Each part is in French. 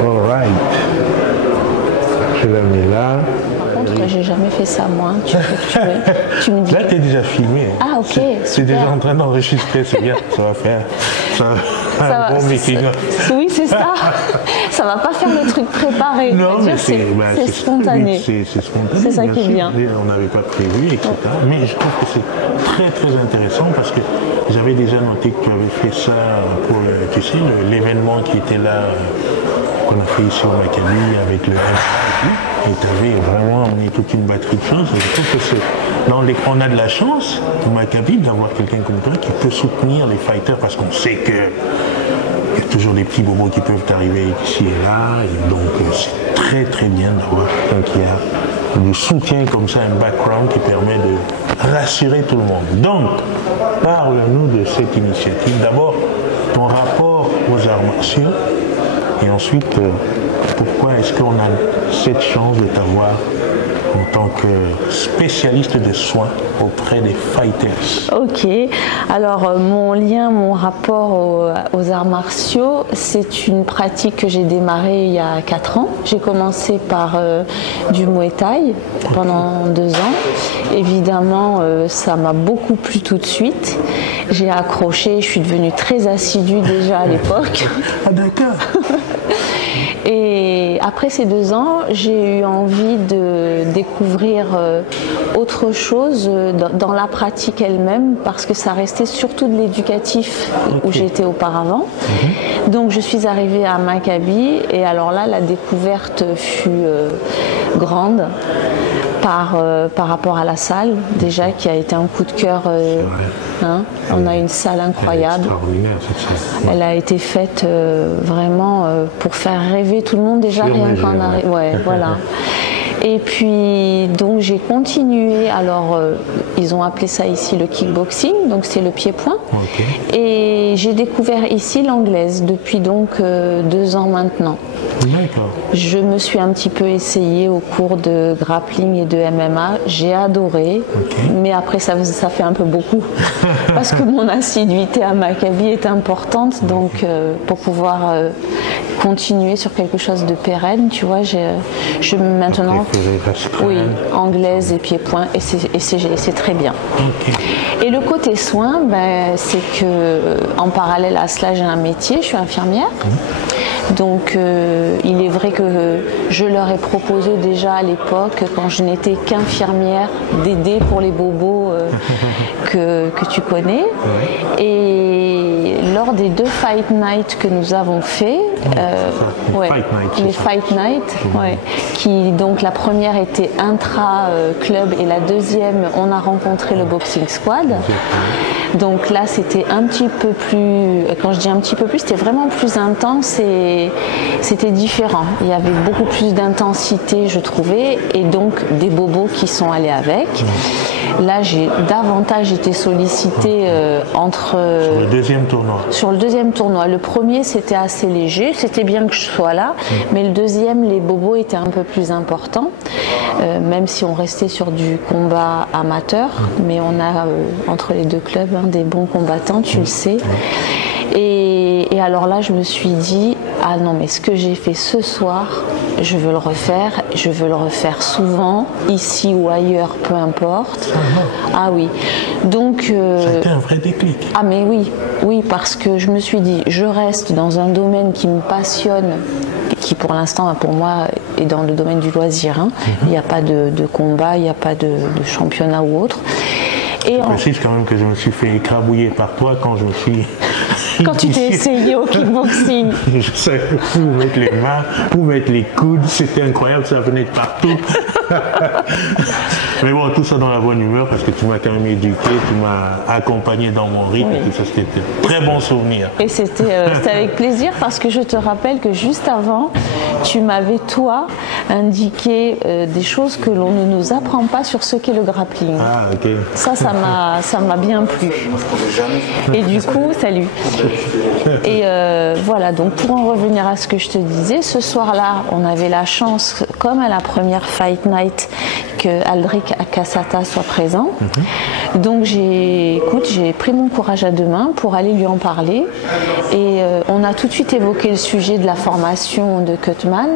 Alright. Je la mets là. Par contre, j'ai jamais fait ça moi. Tu me dis. Là, tu es déjà filmé. Ah, ok. C'est déjà en train d'enregistrer, c'est bien. Ça va faire un bon meeting. Oui, c'est ça. Ça va pas faire le truc préparé. Non, mais c'est spontané. C'est spontané. C'est ça qui est bien. On n'avait pas prévu, etc. Mais je trouve que c'est très très intéressant parce que j'avais déjà noté que tu avais fait ça pour, tu sais, l'événement qui était là, qu'on a fait ici au Maccabi avec le et tu avais vraiment amené toute une batterie de choses. Et je trouve que on a de la chance au Maccabi d'avoir quelqu'un comme toi qui peut soutenir les fighters parce qu'on sait que il y a toujours des petits bobos qui peuvent arriver ici et là. Et donc c'est très très bien d'avoir quelqu'un qui a du soutien comme ça, un background qui permet de rassurer tout le monde. Donc, parle-nous de cette initiative. D'abord, ton rapport aux arts martiaux et ensuite, pourquoi est-ce qu'on a cette chance de t'avoir en tant que spécialiste de soins auprès des fighters? Ok, alors mon rapport aux arts martiaux, c'est une pratique que j'ai démarrée il y a 4 ans. J'ai commencé par du Muay Thai pendant 2 ans. Évidemment, ça m'a beaucoup plu tout de suite. J'ai accroché, je suis devenue très assidue déjà à l'époque. Ah d'accord. Et après ces 2 ans, j'ai eu envie de découvrir autre chose dans la pratique elle-même parce que ça restait surtout de l'éducatif où j'étais auparavant. Donc je suis arrivée à Maccabi et alors là, la découverte fut grande par rapport à la salle déjà qui a été un coup de cœur. On a une salle incroyable. Elle a été faite vraiment pour faire rêver tout le monde déjà rien qu'en arrive. Ouais, voilà. Et puis donc j'ai continué. Alors ils ont appelé ça ici le kickboxing, donc c'est le pied-point. Et j'ai découvert ici l'anglaise depuis donc 2 ans maintenant. Je me suis un petit peu essayée au cours de grappling et de MMA. J'ai adoré, mais après ça fait un peu beaucoup parce que mon assiduité à Maccabi est importante. Donc pour pouvoir continuer sur quelque chose de pérenne, tu vois, je maintenant anglaise et pied-point et c'est très bien. Et le côté soins, c'est que en parallèle à cela, j'ai un métier, je suis infirmière. Donc il est vrai que je leur ai proposé déjà à l'époque, quand je n'étais qu'infirmière, d'aider pour les bobos que tu connais. Et lors des 2 Fight Night que nous avons fait, les Fight Night, qui donc la première était intra-club et la deuxième, on a rencontré le Boxing Squad. Donc là, c'était un petit peu plus, quand je dis un petit peu plus, c'était vraiment plus intense et c'était différent. Il y avait beaucoup plus d'intensité, je trouvais, et donc des bobos qui sont allés avec. Là, j'ai davantage été sollicitée sur le deuxième tournoi. Sur le deuxième tournoi. Le premier, c'était assez léger, c'était bien que je sois là, mais le deuxième, les bobos étaient un peu plus importants, même si on restait sur du combat amateur, mais on a entre les 2 clubs des bons combattants, tu le sais. Et alors là, je me suis dit, ah non, mais ce que j'ai fait ce soir, je veux le refaire souvent, ici ou ailleurs, peu importe. Ah oui. Donc. C'était un vrai déclic. Ah mais oui, parce que je me suis dit, je reste dans un domaine qui me passionne, qui pour l'instant, pour moi, est dans le domaine du loisir. Il n'y a pas de combat, il n'y a pas de championnat ou autre. Je précise quand même que je me suis fait écrabouiller par toi quand je me suis... Quand tu t'es essayé au kickboxing. Je savais où mettre les mains, où mettre les coudes, c'était incroyable, ça venait de partout. Mais bon, tout ça dans la bonne humeur parce que tu m'as quand même éduqué, tu m'as accompagné dans mon rythme et tout ça, c'était un très bon souvenir. Et c'était avec plaisir parce que je te rappelle que juste avant, tu m'avais toi indiqué des choses que l'on ne nous apprend pas sur ce qu'est le grappling. Ah, ok. Ça m'a bien plu. Et du coup, salut. Et voilà, donc pour en revenir à ce que je te disais, ce soir-là, on avait la chance, comme à la première Fight Night, Night que Aldric Akasata soit présent. Donc j'ai pris mon courage à deux mains pour aller lui en parler et on a tout de suite évoqué le sujet de la formation de Cutman.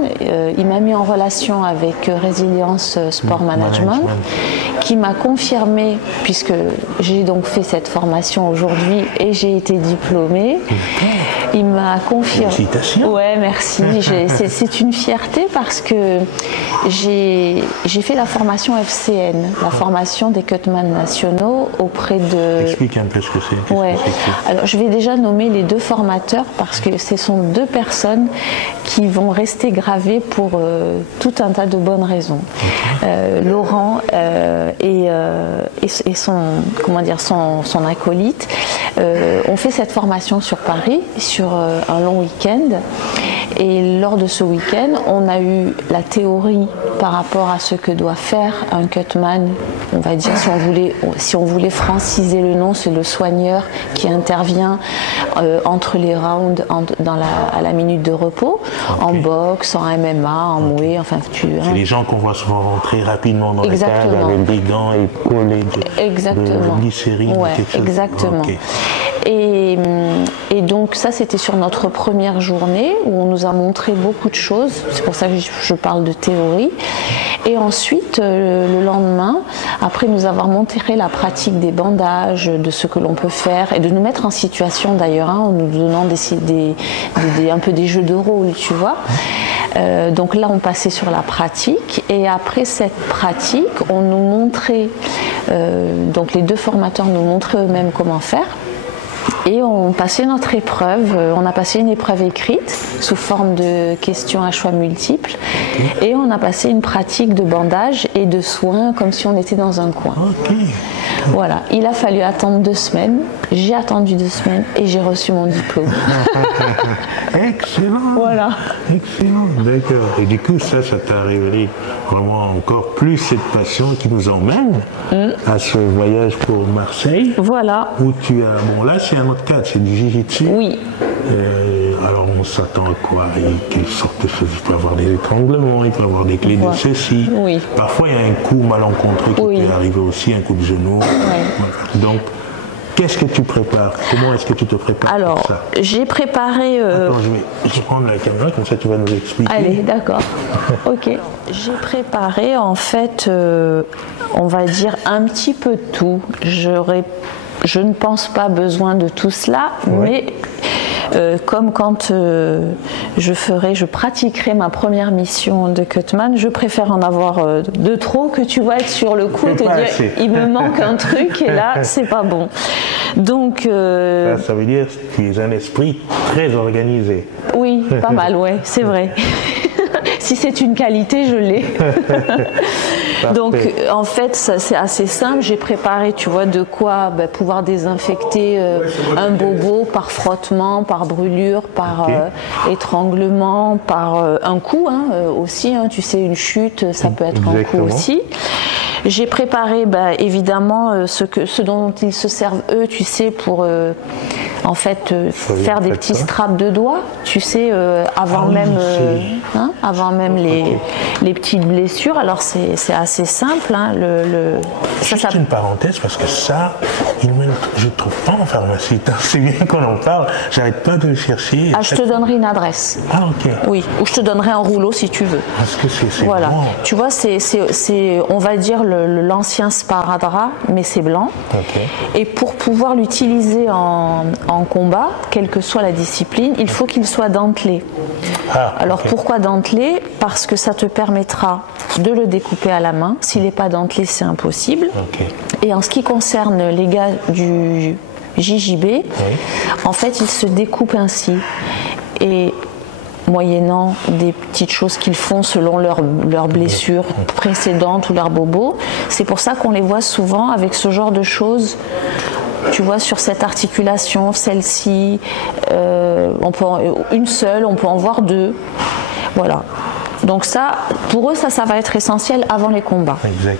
Il m'a mis en relation avec Résilience Sport Management qui m'a confirmé, puisque j'ai donc fait cette formation aujourd'hui et j'ai été diplômée. Il m'a confirmé. Félicitations. Ouais, merci. C'est une fierté parce que j'ai fait la formation FCN, la formation des Cutman nationaux auprès de... Explique un peu ce que c'est. Ouais. Alors je vais déjà nommer les deux formateurs parce que ce sont deux personnes qui vont rester gravées pour tout un tas de bonnes raisons. Laurent et son acolyte ont fait cette formation sur Paris sur un long week-end. Et lors de ce week-end, on a eu la théorie par rapport à ce que doit faire un cutman. On va dire, si on voulait franciser le nom, c'est le soigneur qui intervient entre les rounds à la minute de repos, en boxe, en MMA, en mouet, enfin c'est les gens qu'on voit souvent rentrer rapidement dans les cages avec des gants et collés de glycérine. Ouais, quelque chose. exactement. Okay. Et donc ça c'était sur notre première journée où on nous a montré beaucoup de choses, c'est pour ça que je parle de théorie. Et ensuite le lendemain, après nous avoir montré la pratique des bandages, de ce que l'on peut faire et de nous mettre en situation d'ailleurs, en nous donnant un peu des jeux de rôle, tu vois. Donc là on passait sur la pratique et après cette pratique on nous montrait, donc les deux formateurs nous montraient eux-mêmes comment faire. Et on passait notre épreuve, on a passé une épreuve écrite sous forme de questions à choix multiples et on a passé une pratique de bandage et de soins comme si on était dans un coin. Voilà, il a fallu attendre 2 semaines, j'ai attendu 2 semaines et j'ai reçu mon diplôme. Excellent. Voilà. Excellent, d'accord. Et du coup, ça t'a révélé vraiment encore plus cette passion qui nous emmène à ce voyage pour Marseille. Voilà. Où tu as, bon là c'est un autre cadre, c'est du jiu-jitsu. Oui. Alors on s'attend à quoi? Quelle sorte de choses? Il peut y avoir des étranglements, il peut y avoir des clés de ceci. Oui. Parfois il y a un coup malencontreux qui peut arriver aussi, un coup de genou. Donc, qu'est-ce que tu prépares? Comment est-ce que tu te prépares pour ça? J'ai préparé... Attends, je vais prendre la caméra, comme ça tu vas nous expliquer. Allez, d'accord. Ok. J'ai préparé en fait, on va dire un petit peu de tout. Je ne pense pas besoin de tout cela, mais comme quand je pratiquerai ma première mission de Cutman, je préfère en avoir de trop que tu vois être sur le coup et te dire il me manque un truc et là c'est pas bon. Donc ça veut dire que tu es un esprit très organisé. Oui, pas mal, ouais, c'est vrai. Si c'est une qualité, je l'ai. Donc en fait c'est assez simple, j'ai préparé tu vois de quoi pouvoir désinfecter un bobo par frottement, par brûlure, par étranglement, par un coup aussi, tu sais, une chute ça peut être un coup aussi. J'ai préparé évidemment ce dont ils se servent eux, tu sais, pour en fait faire des petits straps de doigts, tu sais, avant même les petites blessures. Alors c'est assez simple. Juste une parenthèse parce que ça, je trouve pas en pharmacie. C'est bien qu'on en parle. J'arrête pas de le chercher. Je te donnerai une adresse. Ah ok. Oui, ou je te donnerai un rouleau si tu veux. Parce que c'est voilà. Blanc. Tu vois, c'est on va dire l'ancien sparadrap, mais c'est blanc. Okay. Et pour pouvoir l'utiliser en combat, quelle que soit la discipline, il faut qu'il soit dentelé. Alors pourquoi dentelé? Parce que ça te permettra de le découper à la main. S'il n'est pas dentelé, c'est impossible. Et en ce qui concerne les gars du JJB, en fait, ils se découpent ainsi. Et moyennant des petites choses qu'ils font selon leur blessure précédente ou leur bobo, c'est pour ça qu'on les voit souvent avec ce genre de choses. Tu vois, sur cette articulation, celle-ci, une seule, on peut en voir 2. Voilà. Donc ça, pour eux, ça va être essentiel avant les combats. Exact.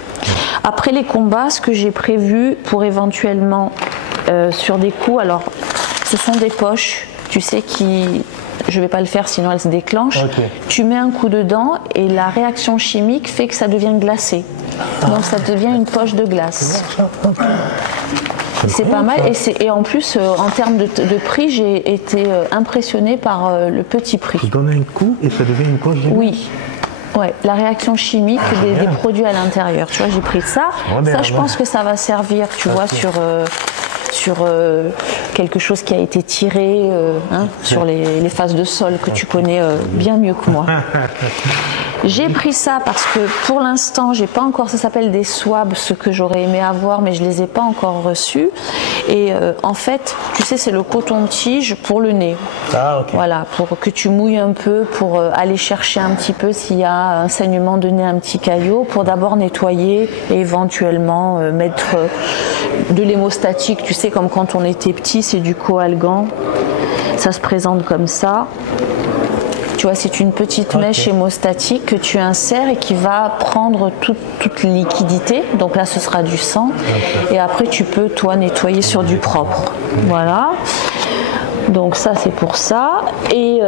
Après les combats, ce que j'ai prévu pour éventuellement sur des coups, alors ce sont des poches, tu sais, qui je vais pas le faire sinon elle se déclenche. Ok. Tu mets un coup dedans et la réaction chimique fait que ça devient glacé. Donc ça devient une poche de glace. C'est pas mal et en plus en termes de prix, j'ai été impressionnée par le petit prix. Tu donnes un coup et ça devient une poche de glace? Oui. Ouais, la réaction chimique des produits à l'intérieur. Tu vois, j'ai pris ça. Ça, je pense que ça va servir, tu vois, sur quelque chose qui a été tiré, sur les phases de sol que tu connais bien mieux que moi. J'ai pris ça parce que pour l'instant, j'ai pas encore, ça s'appelle des swabs, ce que j'aurais aimé avoir, mais je les ai pas encore reçus. Et en fait, tu sais, c'est le coton-tige pour le nez. Ah, ok. Voilà, pour que tu mouilles un peu, pour aller chercher un petit peu s'il y a un saignement de nez, un petit caillot, pour d'abord nettoyer et éventuellement mettre de l'hémostatique. Tu sais, comme quand on était petit, c'est du coalgan. Ça se présente comme ça. Tu vois, c'est une petite mèche hémostatique que tu insères et qui va prendre toute liquidité. Donc là, ce sera du sang. Et après, tu peux, toi, nettoyer sur du propre. Voilà. Donc ça, c'est pour ça. Et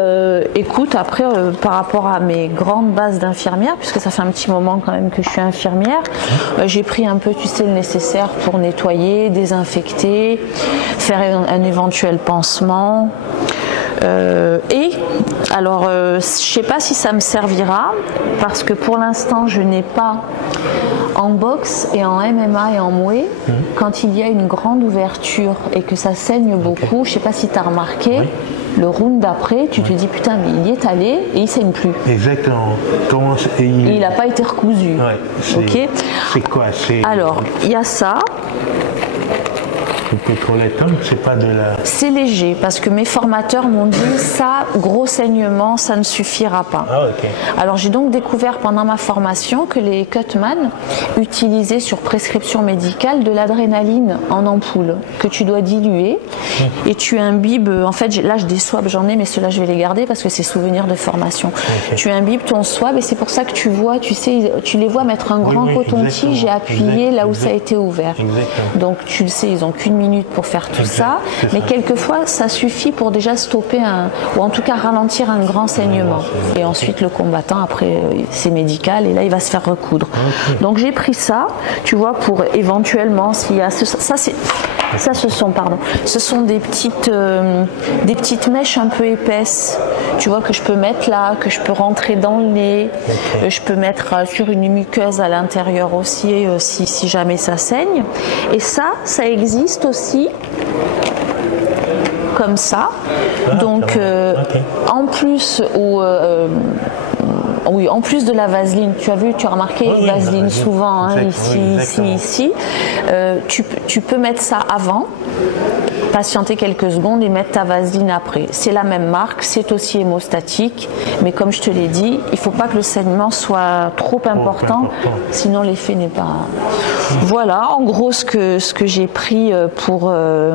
écoute, après, par rapport à mes grandes bases d'infirmière, puisque ça fait un petit moment quand même que je suis infirmière, j'ai pris un peu, tu sais, le nécessaire pour nettoyer, désinfecter, faire un éventuel pansement. Et alors, je sais pas si ça me servira parce que pour l'instant, je n'ai pas en boxe et en MMA et en Muay, quand il y a une grande ouverture et que ça saigne beaucoup, je sais pas si tu as remarqué, le round d'après, tu te dis putain, mais il y est allé et il saigne plus. Exactement. Il n'a pas été recousu. Ouais, ok. C'est quoi? Alors, il y a ça. Le pétroléthone, c'est pas de la... C'est léger parce que mes formateurs m'ont dit ça, gros saignement, ça ne suffira pas. Ah, ok. Alors j'ai donc découvert pendant ma formation que les cutman utilisaient sur prescription médicale de l'adrénaline en ampoule que tu dois diluer et tu imbibes, en fait là des swabs j'en ai mais ceux-là je vais les garder parce que c'est souvenir de formation. Okay. Tu imbibes ton swab et c'est pour ça que tu vois, tu sais, tu les vois mettre un grand coton-tige et appuyer là où ça a été ouvert. Donc tu le sais, ils ont qu'une minute pour faire tout ça, mais quelquefois ça suffit pour déjà stopper ou en tout cas ralentir un grand saignement. Et ensuite le combattant après c'est médical et là il va se faire recoudre. Donc j'ai pris ça, tu vois, pour éventuellement s'il y a ce sont des petites mèches un peu épaisses, tu vois, que je peux mettre là, que je peux rentrer dans le nez, je peux mettre sur une muqueuse à l'intérieur aussi si jamais ça saigne. Et ça existe aussi comme ça. Donc en plus oui, en plus de la vaseline, tu as vu, tu as remarqué, vaseline souvent, hein, ici. Tu peux mettre ça avant, patienter quelques secondes et mettre ta vaseline après. C'est la même marque, c'est aussi hémostatique, mais comme je te l'ai dit, il ne faut pas que le saignement soit trop important, sinon l'effet n'est pas... Voilà, en gros ce que j'ai pris pour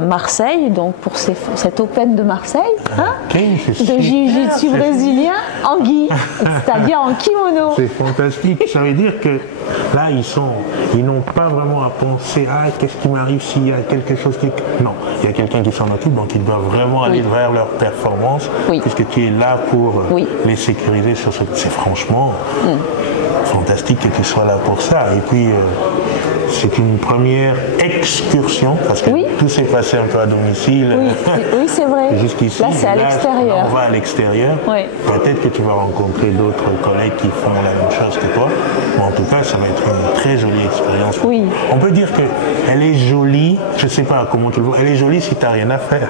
Marseille, donc pour cette Open de Marseille, hein, de jiu-jitsu brésilien en gui, c'est-à-dire en kimono. C'est fantastique, ça veut dire que là ils n'ont pas vraiment à penser qu'est-ce qui m'arrive s'il y a quelque chose qui... Non, il y a quelqu'un qui s'en occupe, donc ils doivent vraiment aller vers leur performance, puisque tu es là pour les sécuriser sur ce... C'est franchement fantastique que tu sois là pour ça. Et puis c'est une première excursion, parce que tout s'est passé un peu à domicile. Oui, c'est vrai. Jusqu'ici, là c'est à l'extérieur. On va à l'extérieur. Peut-être que tu vas rencontrer d'autres collègues qui font la même chose que toi. Mais en tout cas, ça va être une très jolie expérience. On peut dire qu'elle est jolie, je ne sais pas comment tu le vois, elle est jolie si tu n'as rien à faire.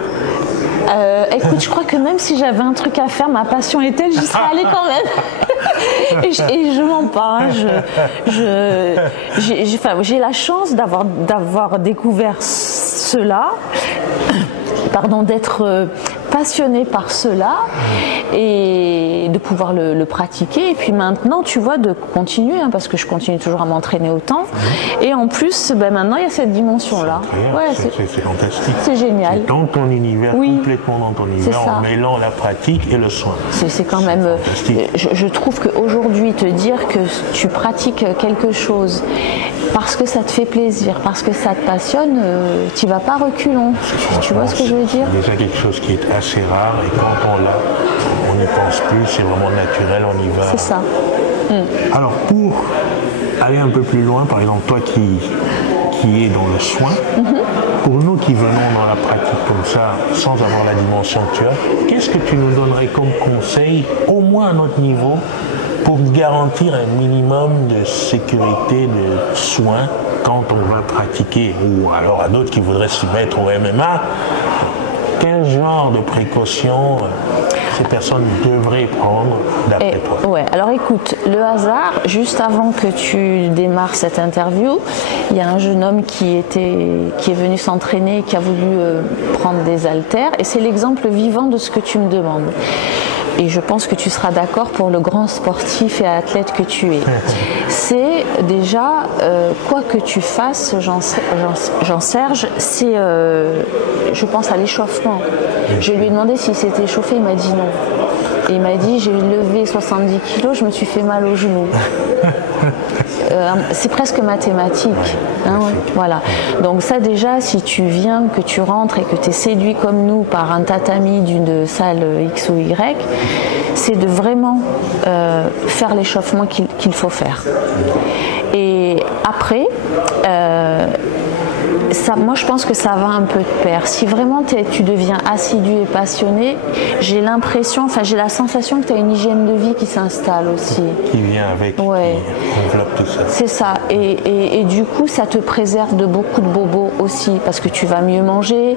Écoute, je crois que même si j'avais un truc à faire, ma passion est telle, j'y serais allée quand même. et je mens pas. J'ai la chance d'avoir découvert cela, d'être passionnée par cela et de pouvoir le pratiquer. Et puis maintenant, tu vois, de continuer, parce que je continue toujours à m'entraîner autant. Et en plus, maintenant, il y a cette dimension-là. C'est fantastique. C'est génial. Dans ton univers, complètement dans ton univers, en mêlant la pratique et le soin. C'est quand même... Je trouve qu'aujourd'hui, te dire que tu pratiques quelque chose parce que ça te fait plaisir, parce que ça te passionne, tu vas pas reculons. Tu vois ce que je veux dire? C'est déjà quelque chose qui est assez rare et quand on l'a, on n'y pense plus, c'est vraiment naturel, on y va. C'est ça. Alors pour aller un peu plus loin, par exemple toi qui est dans le soin, pour nous qui venons dans la pratique comme ça, sans avoir la dimension que tu as, qu'est-ce que tu nous donnerais comme conseil, au moins à notre niveau, pour garantir un minimum de sécurité, de soins quand on va pratiquer, ou alors à d'autres qui voudraient se mettre au MMA, quel genre de précautions ces personnes devraient prendre d'après toi? Ouais, alors écoute, le hasard, juste avant que tu démarres cette interview, il y a un jeune homme qui est venu s'entraîner, qui a voulu prendre des haltères, et c'est l'exemple vivant de ce que tu me demandes. Et je pense que tu seras d'accord pour le grand sportif et athlète que tu es. C'est déjà, quoi que tu fasses, Jean-Serge, c'est, je pense à l'échauffement. Je lui ai demandé s'il s'était échauffé, il m'a dit non. Et il m'a dit, j'ai levé 70 kilos, je me suis fait mal au genou. C'est presque mathématique. Hein, ouais, voilà. Donc ça déjà, si tu viens, que tu rentres et que tu es séduit comme nous par un tatami d'une salle X ou Y, c'est de vraiment faire l'échauffement qu'il faut faire. Et après, moi je pense que ça va un peu de pair. Si vraiment tu deviens assidu et passionné, j'ai l'impression, enfin j'ai la sensation que tu as une hygiène de vie qui s'installe aussi. Qui vient avec, ouais, qui enveloppe tout ça. C'est ça. Et du coup, ça te préserve de beaucoup de bobos aussi, parce que tu vas mieux manger,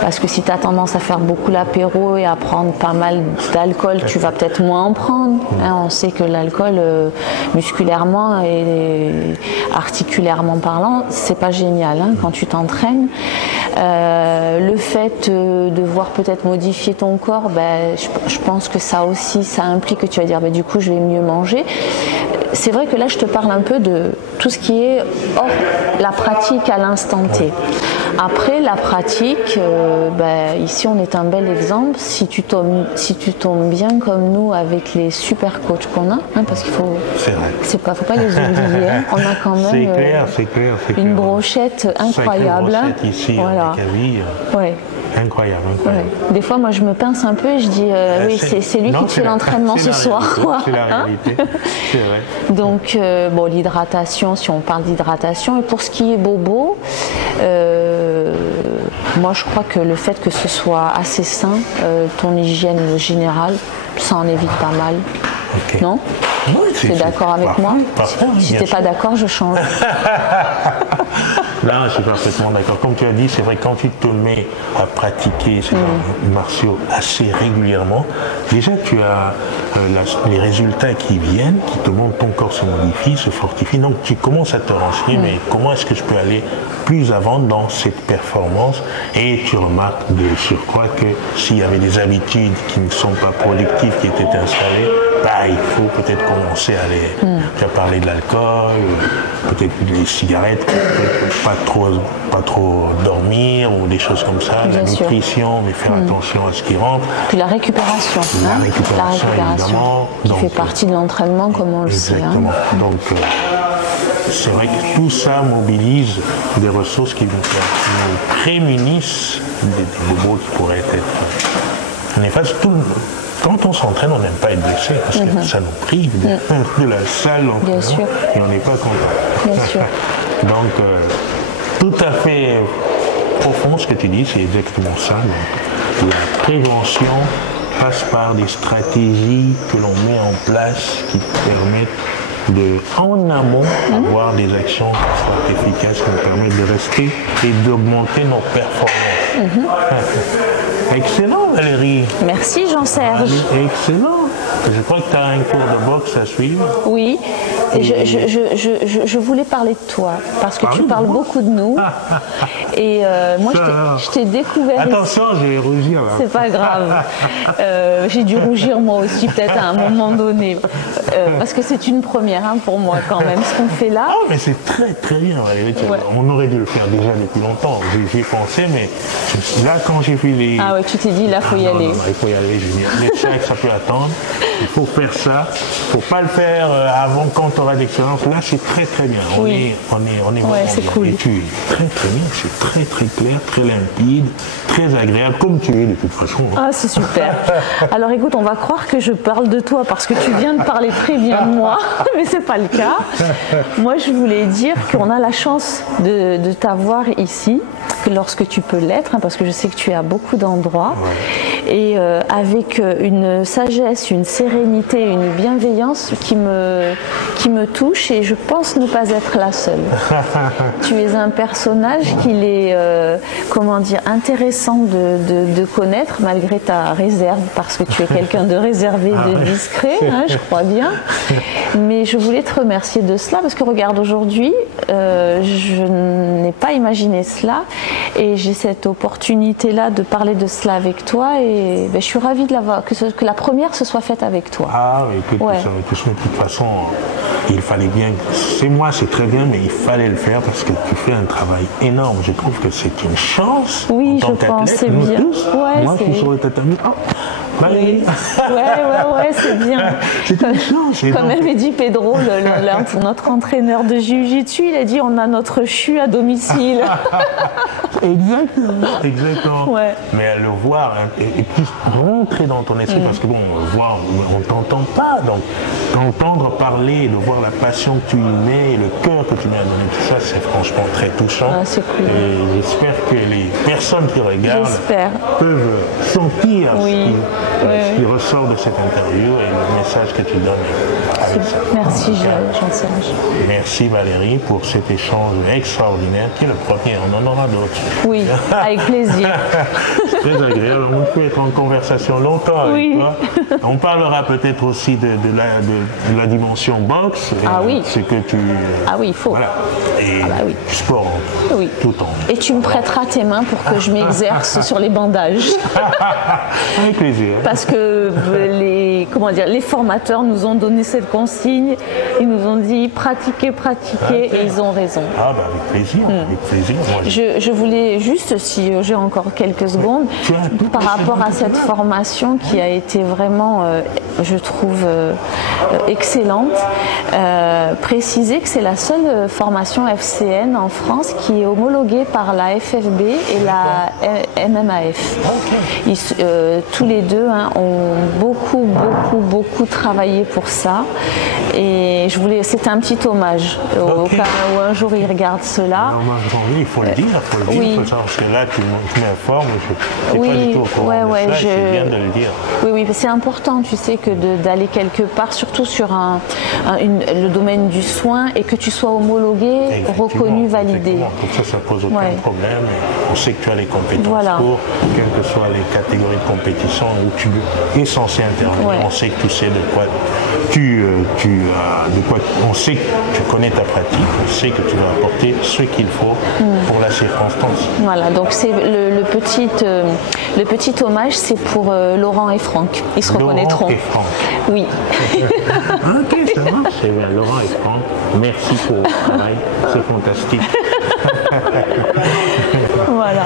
parce que si tu as tendance à faire beaucoup l'apéro et à prendre pas mal d'alcool, tu vas peut-être moins en prendre. Hein, on sait que l'alcool, musculairement et articulairement parlant, c'est pas génial hein, quand tu t'entraînes. Le fait de devoir peut-être modifier ton corps, ben, je pense que ça aussi, ça implique que tu vas dire ben, du coup je vais mieux manger. C'est vrai que là je te parle un peu de tout ce qui est hors la pratique à l'instant T. Après la pratique, ben, ici on est un bel exemple. Si tu tombes bien comme nous avec les super coachs qu'on a, hein, parce qu'il faut, faut pas les oublier. Hein. On a quand même c'est clair. Une brochette incroyable. Une brochette ici voilà. en Caville. Ouais. Incroyable. Ouais. Des fois, moi, je me pince un peu et je dis oui, c'est lui qui fait l'entraînement ce soir. C'est la réalité. C'est vrai. Donc, bon, l'hydratation, si on parle d'hydratation, et pour ce qui est bobo, moi, je crois que le fait que ce soit assez sain, ton hygiène générale, ça en évite pas mal. Okay. Non? Oui, tu es d'accord avec moi? Si tu n'es pas d'accord, je change. Là, je suis parfaitement d'accord. Comme tu as dit, c'est vrai que quand tu te mets à pratiquer ces arts martiaux assez régulièrement, déjà tu as les résultats qui viennent, qui te montrent ton corps se modifie, se fortifie. Donc tu commences à te renseigner, mais comment est-ce que je peux aller plus avant dans cette performance? Et tu remarques de surcroît que s'il y avait des habitudes qui ne sont pas productives, qui étaient installées, bah, il faut peut-être commencer à les... Tu as parlé de l'alcool, peut-être des cigarettes, pas trop dormir ou des choses comme ça, bien la sûr. Nutrition, mais faire attention à ce qui rentre. Puis la récupération. La récupération, qui fait partie de l'entraînement, comme on le sait. Exactement. Hein. Donc, c'est vrai que tout ça mobilise des ressources qui nous prémunissent des bobos qui pourraient être néfastes. Quand on s'entraîne, on n'aime pas être blessé parce que ça nous prive de la salle et on n'est pas content. Bien sûr. Donc, tout à fait profond ce que tu dis, c'est exactement ça. Donc, la prévention passe par des stratégies que l'on met en place qui permettent en amont, avoir des actions qui soient efficaces, qui nous permettent de rester et d'augmenter nos performances. Excellent Valérie. Merci Jean-Serge. Excellent. Je crois que tu as un cours de boxe à suivre. Oui. Et je voulais parler de toi parce que tu parles beaucoup de nous. Et moi, je t'ai découvert. Attention, je vais rougir. Là. C'est pas grave. J'ai dû rougir moi aussi, peut-être à un moment donné. Parce que c'est une première hein, pour moi quand même, ce qu'on fait là. Ah, mais c'est très très bien. Ouais. On aurait dû le faire déjà depuis longtemps. J'y ai pensé, mais là, quand j'ai vu les. Ah ouais, tu t'es dit, là, il faut y aller. Non, il faut y aller. Je dis, les sacs, ça peut attendre. Il faut faire ça. Il ne faut pas le faire avant quand doctorat d'excellence, là c'est très très bien. On est vraiment c'est bien. cool. Et tu es très très bien, c'est très très clair, très limpide, très agréable, comme tu es de toute façon. Ah, c'est super. Alors écoute, on va croire que je parle de toi parce que tu viens de parler très bien de moi, mais c'est pas le cas. Moi, je voulais dire qu'on a la chance de t'avoir ici, que lorsque tu peux l'être, parce que je sais que tu es à beaucoup d'endroits, et avec une sagesse, une sérénité, une bienveillance qui me touche, et je pense ne pas être la seule. Tu es un personnage qu'il est, comment dire, intéressant de connaître malgré ta réserve, parce que tu es quelqu'un de réservé, de discret, je crois bien. Mais je voulais te remercier de cela, parce que regarde, aujourd'hui, je n'ai pas imaginé cela, et j'ai cette opportunité-là de parler de cela avec toi, et je suis ravie de l'avoir, que la première se soit faite avec toi. Ah, écoute, de toute façon, il fallait bien, c'est moi, c'est très bien, mais il fallait le faire parce que tu fais un travail énorme. Je trouve que c'est une chance. Oui, en tant je pense, c'est nous bien. Tous, moi, je suis sur le tatami. Oui. Ouais, c'est bien. C'est une chance. Comme avait dit Pedro, notre entraîneur de jiu-jitsu, il a dit on a notre CHU à domicile. Exactement. Ouais. Mais le voir et puis rentrer dans ton esprit, parce que bon, on t'entend pas, donc t'entendre parler, de voir la passion que tu y mets, le cœur que tu mets à donner, tout ça, c'est franchement très touchant. Ah, c'est cool. Et j'espère que les personnes qui regardent peuvent sentir ce qui ressort de cette interview et le message que tu donnes. Merci Jean-Serge. Merci Valérie pour cet échange extraordinaire qui est le premier, on en aura d'autres. Oui, avec plaisir. C'est très agréable, on peut être en conversation longtemps avec toi. On parlera peut-être aussi de la dimension boxe, ce que tu... Ah oui, il faut. Voilà. Et du sport tout en... Et tu me prêteras tes mains pour que je m'exerce sur les bandages. Avec plaisir. Parce que les formateurs nous ont donné cette consigne, ils nous ont dit pratiquer, et ils ont raison. Ah bah avec plaisir, avec plaisir. Je voulais juste, si j'ai encore quelques secondes, par rapport à cette formation qui a été vraiment, je trouve, excellente, préciser que c'est la seule formation FCN en France qui est homologuée par la FFB et la MMAF. Tous les deux ont beaucoup travaillé pour ça, et c'était un petit hommage au cas où un jour ils regardent cela. Il faut le dire, parce que là tu m'informes, je n'ai pas du tout au courant de ça, c'est bien de le dire. Oui, c'est important, tu sais, que d'aller quelque part, surtout sur le domaine du soin, et que tu sois homologué, reconnu, validé. Comme ça pose aucun problème. On sait que tu as les compétences pour, quelles que soient les catégories de compétition où tu es censé intervenir. On sait que tu sais de quoi on sait que tu connais ta pratique, on sait que tu vas apporter ce qu'il faut pour la circonstance. Voilà, donc c'est le petit hommage, c'est pour Laurent et Franck. Ils se reconnaîtront. Laurent et Franck. Oui. Ok, ça marche. C'est bien, Laurent et Franck. Merci pour le travail, c'est fantastique. Voilà.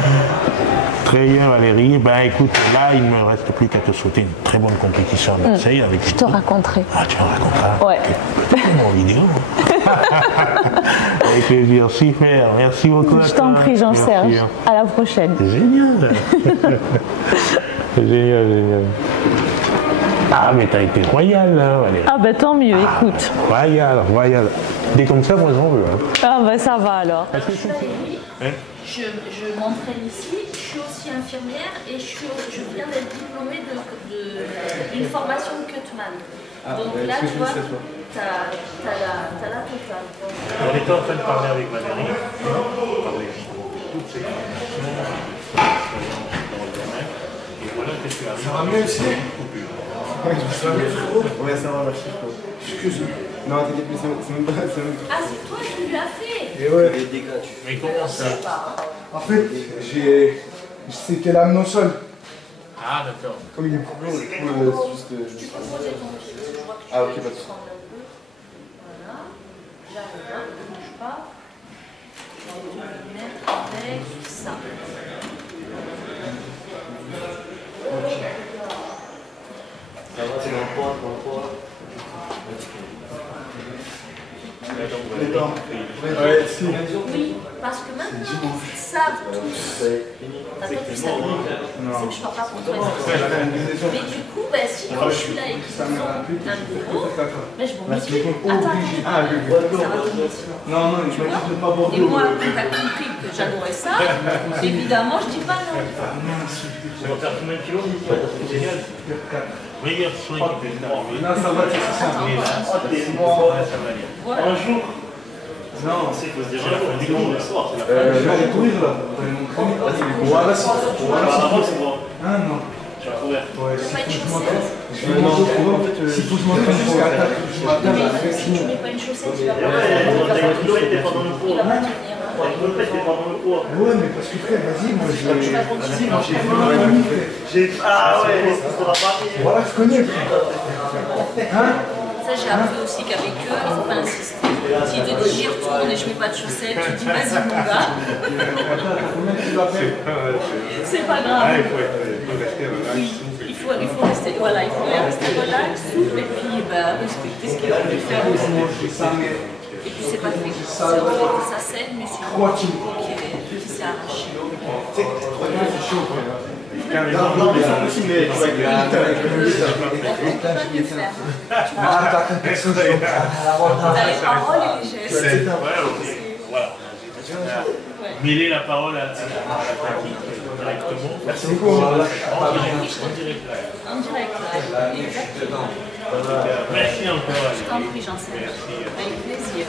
Très bien Valérie, écoute, là il ne me reste plus qu'à te souhaiter une très bonne compétition à Marseille. Je te raconterai. Ah, tu me raconteras. Ouais. Peut-être en vidéo. Avec plaisir, super, merci beaucoup. Je t'en prie Jean-Serge, à la prochaine. Génial. Génial. Ah mais t'as été royal là Valérie. Ah tant mieux, écoute. Royal. Dès comme ça, moi j'en veux. Ah ça va alors. Je m'entraîne ici, je suis aussi infirmière et je viens d'être diplômée d'une formation Cutman. Donc là, tu vois, t'as la totale. On était en train de parler avec Valérie, on parlait de toutes ces formations, dans le domaine, et voilà que tu as ça va mieux aussi. Ouais, ça va, merci. Excuse-moi. Non, t'inquiète, mais c'est même pas. Ah, c'est toi qui lui as fait. Et ouais. Mais comment ça? En fait, c'était l'âme sol. Ah, d'accord. Comme il est plus lourd, du coup, c'est juste. Tu peux poser ton pied. Ah, ok, pas de soucis. Voilà. J'arrive là, ne bouge pas. Je vais te mettre avec ça. Ça va, c'est mon poids. Ouais, si. Oui, parce que maintenant qu'ils savent tous. Enfin, toi tu savais, c'est que je parle pas pour toi. Mais du coup, bah, si quand je suis là et qu'ils ont un bureau, mais je me dis, attends, ça va donner sinon. Non, non, je ne pas Et moi, quand t'as compris que j'adorais ça, évidemment, je dis pas non. On va faire combien de kilos? C'est génial. Regarde son équipe. Non, ça va, c'est ça. Ça va aller. Voilà. Un jour. Non, C'est déjà la fin du monde, le soir. je vais courir là. Voilà, c'est bon. Ah non. Tu vas courir. Ouais, T'as pas une si chaussette? s'il faut que je m'entraîne jusqu'à 4 du matin, Mais si tu mets pas une chaussette, tu vas pas T'es pas dans le il va poids. pas tenir. T'es pas dans le poids. ouais, mais parce que frère, vas-y, moi j'ai Tu vas continuer. Ah ouais, laisse-moi ça va pas. Voilà, je connais, frère. Hein? Ça, j'ai appris aussi qu'avec eux, il ne faut pas insister. S'ils te disent j'y retourne et je mets pas de chaussettes, tu dis vas-y mon gars. Combien tu vas faire? C'est pas grave. Il faut rester, voilà, il faut rester relax, souple et puis bah, respecter ce qu'il a envie de faire aussi. Et puis c'est pas très grave. C'est en fait ça saigne, mais c'est un qui s'est arraché. Mais tu vas pas mieux faire. T'as les paroles et les gestes. Voilà. Mêler la parole à la pratique directement. Merci beaucoup. En direct live. En direct, là. Exactement. Merci encore. Je t'en prie, j'enseigne. Avec plaisir.